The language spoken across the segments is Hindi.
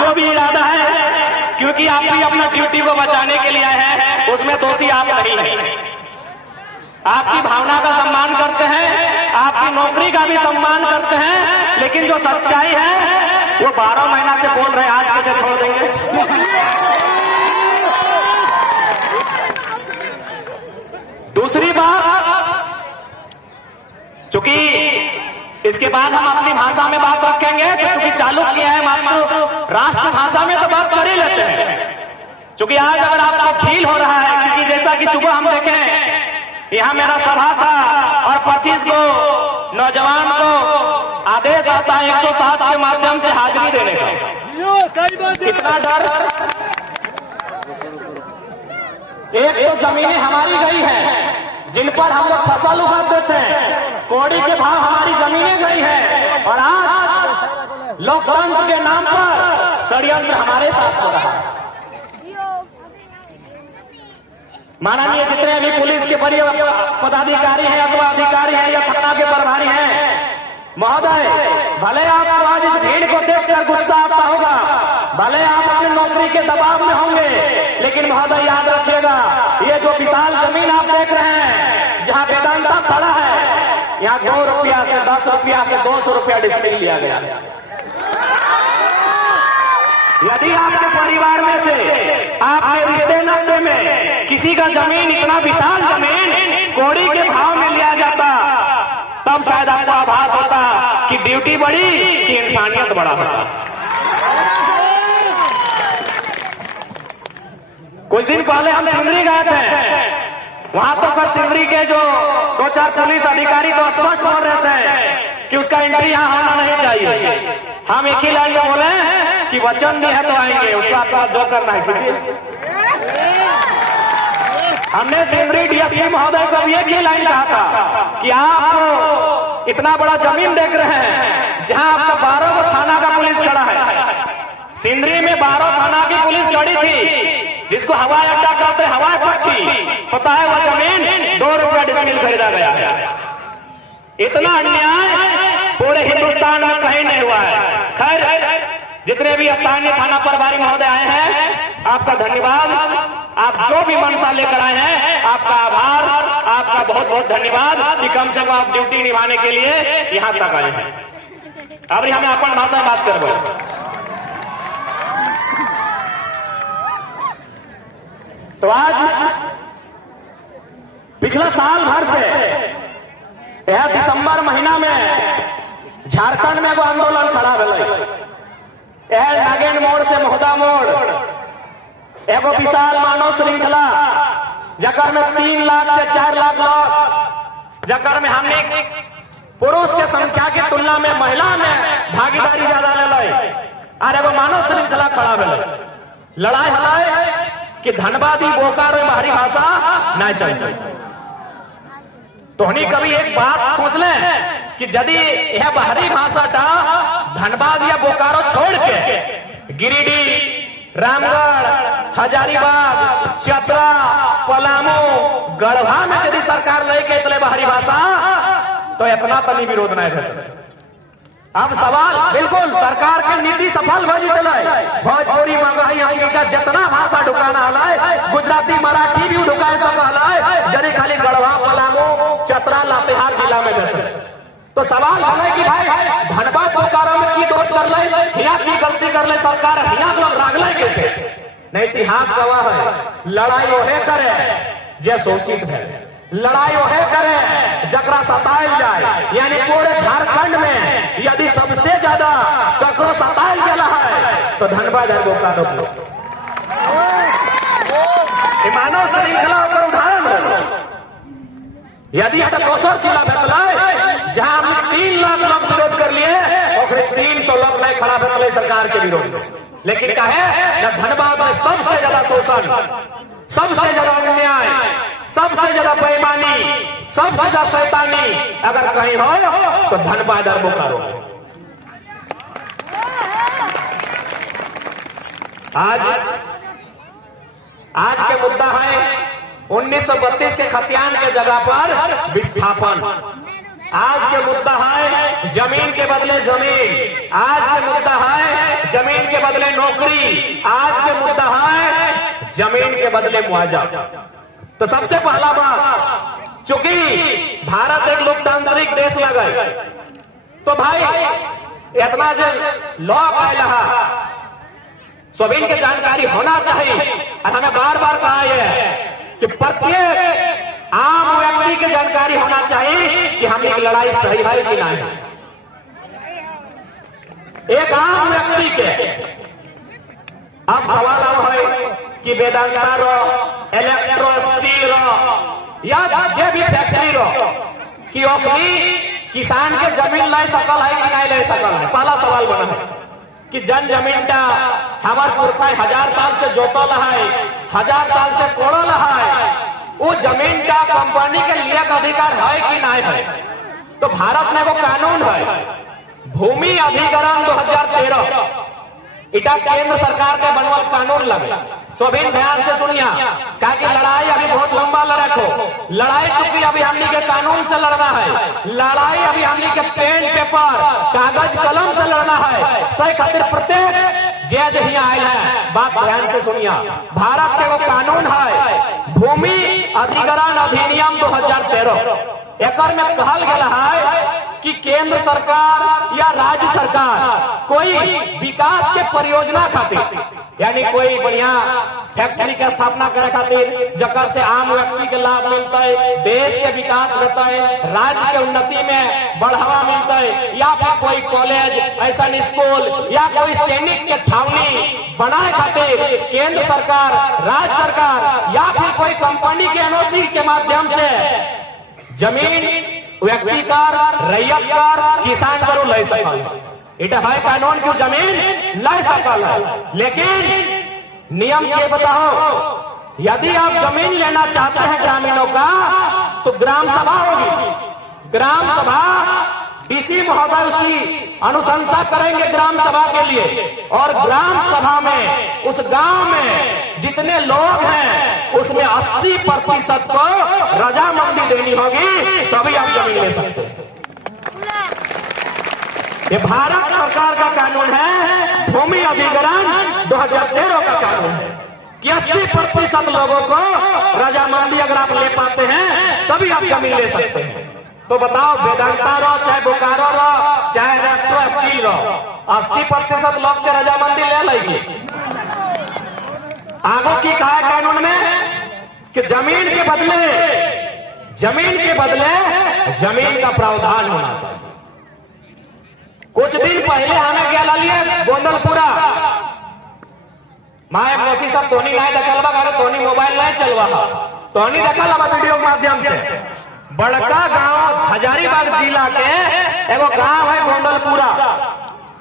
जो भी इरादा है, क्योंकि आप भी अपना ड्यूटी को बचाने के लिए आए हैं, उसमें दोषी आप नहीं हैं। आपकी भावना का सम्मान करते हैं, आपकी नौकरी का भी सम्मान करते हैं, लेकिन जो सच्चाई है वो 12 महीना से बोल रहे हैं, आज कैसे छोड़ देंगे। दूसरी बात, चूंकि इसके बाद हम अपनी भाषा में बात रखेंगे, तो चूंकि चालू किया है मात्र राष्ट्र भाषा में, तो बात कर ही लेते हैं। चूंकि आज अगर आपको फील हो रहा है, क्योंकि जैसा कि सुबह हम देखें यहाँ मेरा सभा था और 25 को नौजवान को आदेश आता है 107 के माध्यम से हाजिरी देने का। कितना डर। एक तो जमीनें हमारी गई हैं जिन पर हम लोग फसल उगा देते हैं, कौड़ी के भाव हमारी जमीनें गई है, और आज लोकतंत्र के नाम पर षड्यंत्र हमारे साथ हो रहा है। माननीय जितने भी पुलिस के पदाधिकारी हैं अथवा अधिकारी हैं या थाना के प्रभारी हैं, महोदय, भले आपको आज इस भीड़ को देखकर गुस्सा आता होगा, भले आप अपनी नौकरी के दबाव में होंगे, लेकिन महोदय याद रखिएगा, ये जो विशाल जमीन आप देख रहे हैं जहां वेदांता खड़ा है, यहाँ 2 रुपया से 10 रुपया से 200 रुपया डिस्प्ले लिया गया। यदि आपके परिवार में से आपके रिश्ते नाते में किसी का जमीन, इतना विशाल जमीन कौड़ी के भाव में लिया जाता, तब शायद आपको आभास होता कि ड्यूटी बड़ी कि इंसानियत बड़ा होता। कुछ दिन पहले हम सिंदरी गए थे, वहां तो कर सिंदरी के जो 2-4 पुलिस अधिकारी तो स्पष्ट बोल रहे थे कि उसका एंट्री यहाँ होना नहीं चाहिए। हम एक ही लाइन में बोले कि वचन भी है तो आएंगे, उसको आपका जो करना है कीजिए। हमने सिंदरी डीएसपी महोदय को भी एक ही लाइन कहा था कि आप इतना बड़ा जमीन देख रहे हैं जहां आपका 12 को थाना का पुलिस खड़ा है। सिंदरी में 12 थाना की पुलिस खड़ी थी, जिसको हवाई अड्डा कहते हैं, हवाई पट्टी। पता है वह जमीन 2 रुपया डिस्मिल खरीदा गया है। इतना अन्याय पूरे हिंदुस्तान में कहीं नहीं हुआ है। खैर, जितने भी स्थानीय थाना प्रभारी महोदय आए हैं, आपका धन्यवाद। आप जो भी मंशा लेकर आए हैं, आपका आभार, आपका बहुत बहुत धन्यवाद कि कम से कम आप ड्यूटी निभाने के लिए यहाँ तक आए हैं। अब हमें अपन भाषा बात करबो। तो आज पिछला साल भर से यह दिसंबर महीना में झारखंड में एगो आंदोलन खड़ा भेल। यह नागेन मोड़ से महुदा मोड़ एगो विशाल मानव श्रृंखला, जकर में 3 लाख से 4 लाख लोग, जकर में हमने पुरुष के संख्या की तुलना में महिला में भागीदारी ज्यादा ले, और एगो मानव श्रृंखला खड़ा भेल। लड़ाई हलाई कि धनबादी बोकारो बाहरी भाषा न चल जाए। तो हनी कभी एक बात सोच लें कि यदि यह बाहरी भाषा था धनबाद या बोकारो छोड़ के गिरिडीह, रामगढ़, हजारीबाग, चतरा, पलामू, गढ़वा में यदि सरकार लेके इतने बाहरी भाषा, तो इतना तनी विरोध नहीं रहता। अब सवाल बिल्कुल सरकार की नीति सफल भजी दिलाई, भोजपुरी मंगही का जितना भाषा ढुकाना हलाय, गुजराती मराठी भी ढुकाए सब हलाय, जरी खाली गढ़वा, पलामू, चतरा, लातेहार जिला में देते। तो सवाल है कि भाई धनबाद बोकारो में की दोष कर ले, हिया की गलती कर ले सरकार, हिया लोग रागले कैसे? नहीं, इतिहास गवाह है, लड़ाई ओहे करे जे शोषित है, लड़ाई ओहे करे जकरा सतायल जाए। यानी पूरे झारखंड में यदि सबसे ज्यादा ककरो सतायल गया है तो धनबाद और बोकारो। मानव श्रृंखला पर उदाहरण यदि दोसर जिला भेटल जहां हम 3 लाख लोग विरोध कर लिए और 300 लोग नहीं खड़ा भेटल सरकार के विरोध। लेकिन कहे धनबाद में सबसे ज्यादा शोषण, सबसे ज्यादा अन्याय, सबसे ज्यादा बेईमानी, सबसे ज्यादा शैतानी अगर कहीं हो तो धनबाद और बोकारो। आज के मुद्दा है 1932 के खतियान के जगह पर विस्थापन। आज के मुद्दा है जमीन के बदले जमीन, आज के मुद्दा है जमीन के बदले नौकरी, आज के मुद्दा है जमीन के बदले मुआवजा। तो सबसे पहला बात, चूंकि भारत एक लोकतांत्रिक देश लगे तो भाई इतना जो लॉ रहा सभी के जानकारी होना चाहिए। और हमें बार बार कहा है कि प्रत्येक आम व्यक्ति की जानकारी होना चाहिए कि हम एक लड़ाई सही है कि नहीं। एक आम व्यक्ति के अब सवाल है कि वेदांता रो, इलेक्ट्रो स्टील रो या जे भी फैक्ट्री रो कि अपनी किसान के जमीन ले सकल है कि नहीं ले सकल है। पहला सवाल बना है कि जन जमीन का हमार पुरखा 1000 साल से जोतल है, 1000 साल से कोड़ल है, वो जमीन का कंपनी के लिए अधिकार है कि नहीं है। तो भारत में वो कानून है भूमि अधिग्रहण 2013, इटा केंद्र सरकार के बनवल कानून लगे। सभी ध्यान से सुनिया, ताकि लड़ाई अभी बहुत लंबा लड़ाई हो। लड़ाई चूंकि अभी हमनी के कानून से लड़ना है, लड़ाई अभी हमनी के पेन पेपर कागज कलम से लड़ना है। सही खातिर प्रत्येक जे जे यहाँ आयल है बात ध्यान से सुनिया। भारत के वो कानून है भूमि अधिग्रहण अधिनियम 2013। एक में कहल गया है कि केंद्र सरकार या राज्य सरकार कोई विकास के परियोजना खातिर, यानी कोई बढ़िया फैक्ट्री के स्थापना करे खातिर जकर से आम व्यक्ति के लाभ मिलता है, देश के विकास रहता है, राज्य के उन्नति में बढ़ावा मिलता है, या फिर कोई कॉलेज, ऐसा स्कूल या कोई सैनिक के छावनी बनाए खातिर केंद्र सरकार, राज्य सरकार या फिर कोई कंपनी के एनओसी के माध्यम से जमीन व्यक्ति कार, रैयत कार, किसान करो ले सकल। इटा है कानून की जमीन ले सकल है। लेकिन नियम के बताओ, यदि आप जमीन लेना चाहते हैं ग्रामीणों का तो ग्राम सभा होगी। ग्राम सभा डीसी महोदय उसकी अनुशंसा करेंगे ग्राम सभा के लिए, और ग्राम सभा में उस गांव में जितने लोग हैं उसमें 80% को रजामंदी देनी होगी, तभी आप जमीन ले सकते हैं। ये भारत सरकार का कानून है, भूमि अधिग्रहण 2013 का कानून है कि 80% लोगों को रजामंदी अगर आप ले पाते हैं तभी आप जमीन ले सकते हैं। तो बताओ, वेदांता रो चाहे बोकारो रो चाहे इलेक्ट्रो स्टील रो, 80% लोग के रजामंदी ले लेगी। आगो की कहा है कानून में कि जमीन के बदले जमीन का प्रावधान होना चाहिए। कुछ दिन पहले हमें क्या लिए गोंदलपुरा माए मोसी सब तोनी नहीं देखल बा, तोनी मोबाइल नहीं चलवा, तोनी देखल बा वीडियो के माध्यम से। बड़का गांव हजारीबाग जिला के एगो गांव है गोंदलपुरा।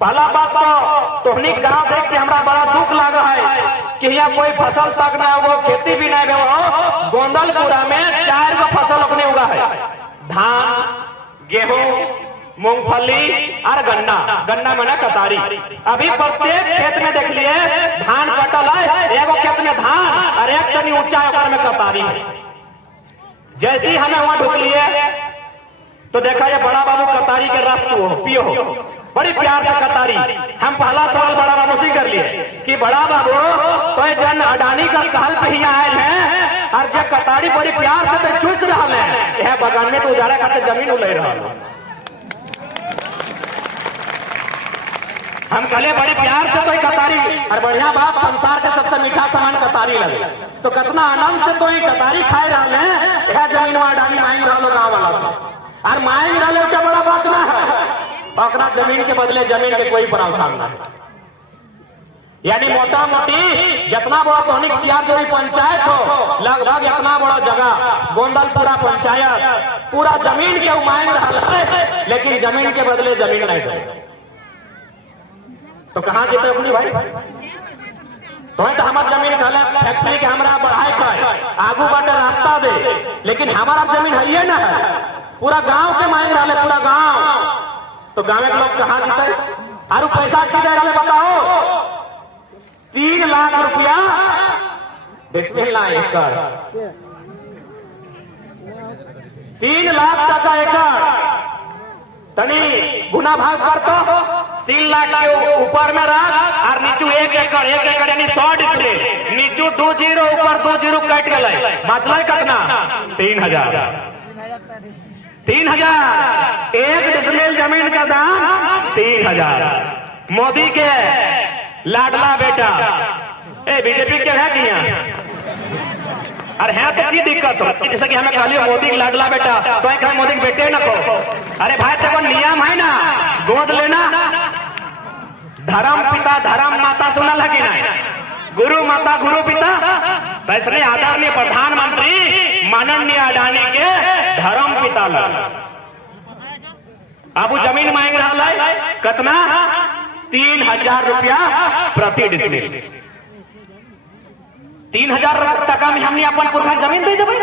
पहला बात तो तोहनी गांव देख के हमरा बड़ा दुख लगा है कि यहाँ कोई फसल तक ना हो, खेती भी नहीं हो। गोंदलपुरा में 4 गो फसल अपने उगा है, धान, गेहूं, मूंगफली और गन्ना। गन्ना में कतारी। अभी प्रत्येक खेत में देख लिए धान कटल है, एगो खेत में धान और एक तनी ऊंचा में कतारी है। जैसे ही हमें वहां ढुक लिए तो देखा ये बड़ा बाबू कतारी के रस पियो, बड़ी प्यार से कतारी। हम पहला सवाल बड़ा बाबू से कर लिए कि बड़ा बाबू तो जन अडानी का कहल पे ही आयल है और जब कतारी बड़ी प्यार से तो चूस रहा है, यह बगान में तो उजाड़ा खाते जमीन ले रहा है। हम कहले बड़ी प्यार से कोई कतारी, और बढ़िया बात संसार के सबसे मीठा सामान कतारी लगे। तो कितना आनंद से तो कतारी खाए रहा है, यह जमीन अडानी मांग रहा गाँव वाला से, और मांग रहा क्या बड़ा बात ना है। अपना जमीन के बदले जमीन के कोई प्रावधान ना है। यानी मोटा मोटी जितना बड़ा तोहनिक सियारजोरी पंचायत हो, लगभग इतना बड़ा जगह गोंदलपुरा पंचायत पूरा जमीन के मांग रहा है, लेकिन जमीन के बदले जमीन नहीं दे। तो कहाँ जीते अपनी भाई? तो हमार जमीन कहले फैक्ट्री के हमरा बढ़ाए का आगू बाटे रास्ता दे, लेकिन हमारा जमीन है ये ना है। पूरा गांव के मांग रहा है, पूरा गांव। तो गांव के लोग कहाँ जीते? और पैसा की दे रहे बताओ? 3 लाख रुपया बिस्मिल्लाह एकड़, 3 लाख टका एकड़। तनी गुना भाग कर तो 3 लाख के ऊपर में रख और नीचू 1 एकड़ यानी 100 डिसमिल, नीचू 20 ऊपर 20 कट गए, बचल कितना 3000। 3000 1 डिसमिल जमीन का दाम 3000। मोदी के लाडला बेटा बीजेपी के है किया अरे है तो की दिक्कत हो, जैसे कि हमें कहलियो मोदी के लाडला बेटा तो कहीं मोदी के बेटे न को। अरे भाई देखो नियम है ना, गोद लेना, धर्म पिता धर्म माता सुना लगी ना, गुरु माता गुरु पिता। तो इसलिए आदरणीय प्रधानमंत्री माननीय अडानी के धर्म पिता लग। अब जमीन मांग रहा है कितना 3000 रुपया प्रति डिसमिल। 3000 टका में हमने अपन पुरखा जमीन दे देवे।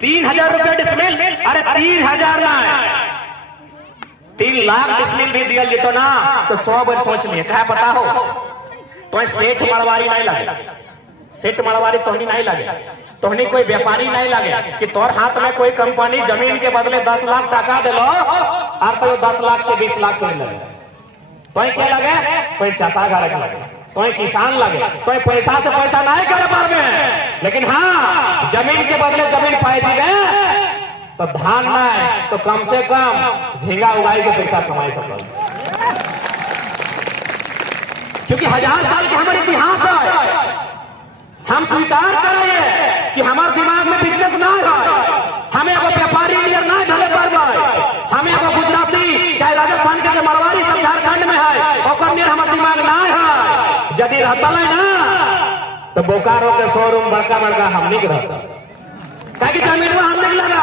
3000 रुपया डिसमिल, अरे 3000 ना 3 लाख डिसमिल भी दिया तो ना तो 100 बार सोच लिए क्या पता हो तो सेठ मरवारी नहीं लगे, सेठ मरवारी तोहनी नहीं लगे, तोहनी कोई व्यापारी नहीं लगे कि तोर हाथ में कोई कंपनी जमीन के बदले 10 लाख टका दे लो और तो 10 लाख से 20 लाख के लगे। तो क्या लगे तो चसा घर लगे, तो किसान लगे, तो पैसा से पैसा नहीं करे पावे, लेकिन हाँ जमीन के बदले जमीन पाए जीवे तो धान नहीं तो कम से कम झींगा उगाई के पैसा कमाई सकल। क्योंकि 1000 साल के हमारे इतिहास है, हम स्वीकार करें कि हमारे दिमाग में बिजनेस ना है, हमें एगो व्यापारी नियर ना ढले पाए, हमें एगो गुजराती चाहे राजस्थान के मरवाड़ी सब झारखंड में है और नियर हमारे दिमाग ना है। यदि रहता है ना तो बोकारो के शोरूम बड़का बड़का हमने के रहता, ताकि जमीन में हमने लगा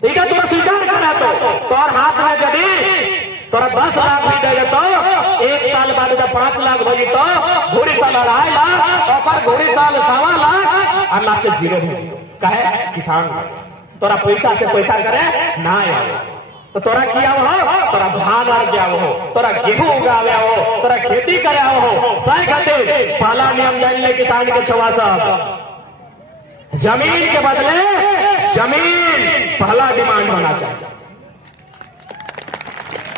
ठीक है। तो स्वीकार करा तो और हाथ में यदि तोरा 10 लाख भी दे तो 1 साल बाद 5 लाख भेजी तो घोड़ी साल 2.5 लाख और घोड़ी साल 1.25 लाख और लास्ट 0 कहे किसान तोरा पैसा से पैसा करे ना आए तो तोरा किया हो, तोरा धान आ गया हो, तोरा गेहूं उगावे हो, तोरा खेती करे हो, सही कहते पहला नियम जान ले किसान के छवा साहब, जमीन के बदले जमीन पहला डिमांड होना चाहिए।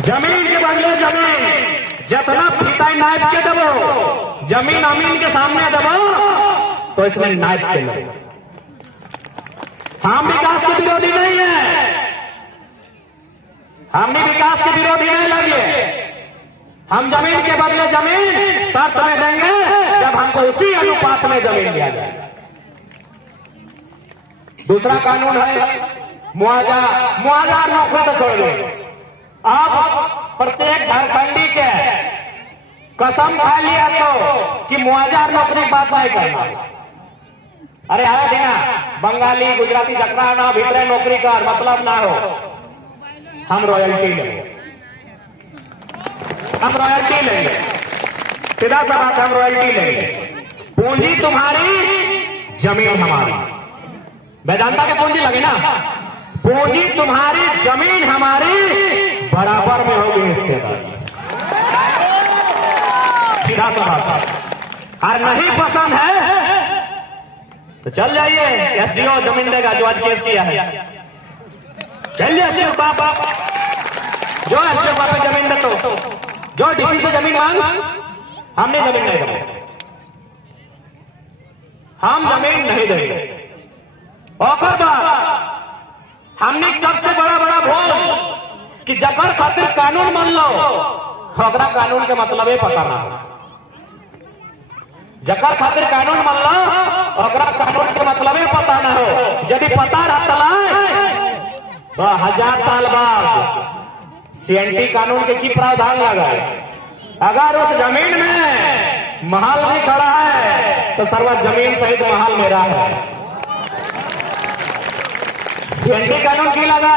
जमीन के बदले जमीन जितना फीता नाइप के दबो, जमीन अमीन के सामने दबो तो इसने नाइप के लो। हम विकास के विरोधी नहीं है, हमने विकास के विरोधी नहीं लगे, हम जमीन के बदले जमीन शर्त में देंगे जब हमको उसी अनुपात में जमीन दिया जाए। दूसरा कानून है मुआवजा नौकरी तो छोड़ दो। अब प्रत्येक झारखंडी के कसम खा लिया तो कि मुआवजा नौकरी की बात नहीं करना। अरे आया थी ना बंगाली गुजराती जकरा ना भीतरे नौकरी कर मतलब ना हो, हम रॉयल्टी लेंगे, हम रॉयल्टी लेंगे, सीधा सा बात हम रॉयल्टी लेंगे। पूंजी तुम्हारी जमीन हमारी, वेदांता के पूंजी लगे ना, पूंजी तुम्हारी जमीन हमारी बराबर में होगी हिस्सेदारी, सीधा सा बात। और नहीं पसंद है तो चल जाइए एसडीओ जमीन देगा जो आज केस किया है, चलिए एसडीओ बाप जो एसडीओ बाप पे जमीन दे तो जो डीसी से जमीन मांग, हमने जमीन नहीं देंगे, हम जमीन नहीं देंगे। और हमने सबसे बड़ा भूल कि जकर खातिर कानून मान लो ओकरा कानून के मतलब पता ना हो, जकर खातिर कानून मान लो ओकरा कानून के मतलब पता ना हो। यदि पता रहता तो 1000 साल बाद सीएनटी कानून के की प्रावधान लगा, अगर उस जमीन में महल भी खड़ा है तो सर्व जमीन सहित महल मेरा है। सीएनटी कानून की लगा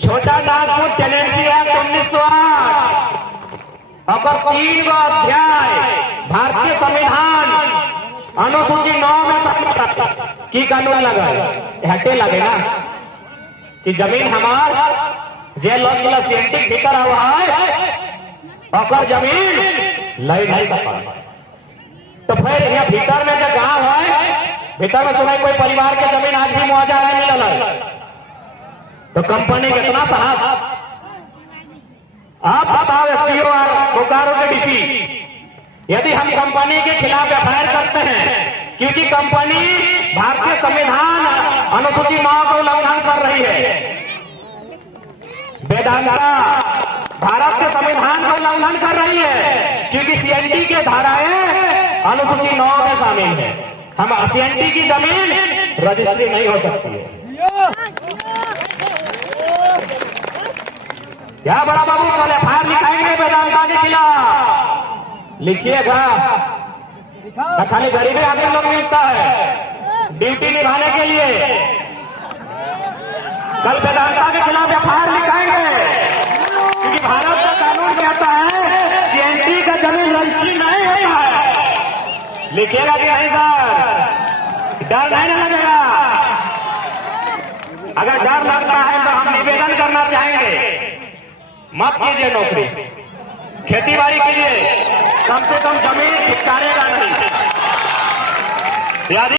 छोटा नागपुर टेनेंसी एक्ट 1908 और 3 गो अध्याय भारतीय संविधान अनुसूची 9 में की कानून लगा हटे लगे ना कि जमीन हमार जे लोग सीएनटी भीतर हुआ है और जमीन लई नहीं सकता। तो फिर यहाँ भीतर में जो गांव है भीतर में सुनाई कोई परिवार के जमीन आज भी मुआवजा नहीं मिला, तो तो कंपनी कितना साहस। आप बताओ एसडीओ और बोकारो के डीसी, यदि हम कंपनी के खिलाफ एफआईआर करते हैं क्योंकि कंपनी भारतीय संविधान अनुसूची 9 का उल्लंघन कर रही है, वेदांता भारत के संविधान का उल्लंघन कर रही है क्योंकि सीएनटी के धाराएं अनुसूची 9 में शामिल है, हम सीएनटी की जमीन रजिस्ट्री नहीं हो सकती है। क्या बड़ा बाबू कल एफआईआर लिखाएंगे वेदांता के खिलाफ? लिखिएगा। तो खाली गरीबी आदमी लोग मिलता है ड्यूटी निभाने के लिए। कल वेदांता के खिलाफ एफआईआर लिखाएंगे क्योंकि भारत का कानून कहता है सीएनटी का जमीन रजिस्ट्री नहीं होता है। लिखिएगा कि नहीं सर? डर नहीं ना लगेगा? अगर डर लगता है तो हम निवेदन करना चाहेंगे, मत कीजिए नौकरी, खेती बाड़ी कीजिए, कम से कम जमीन धिक्कारेगा नहीं।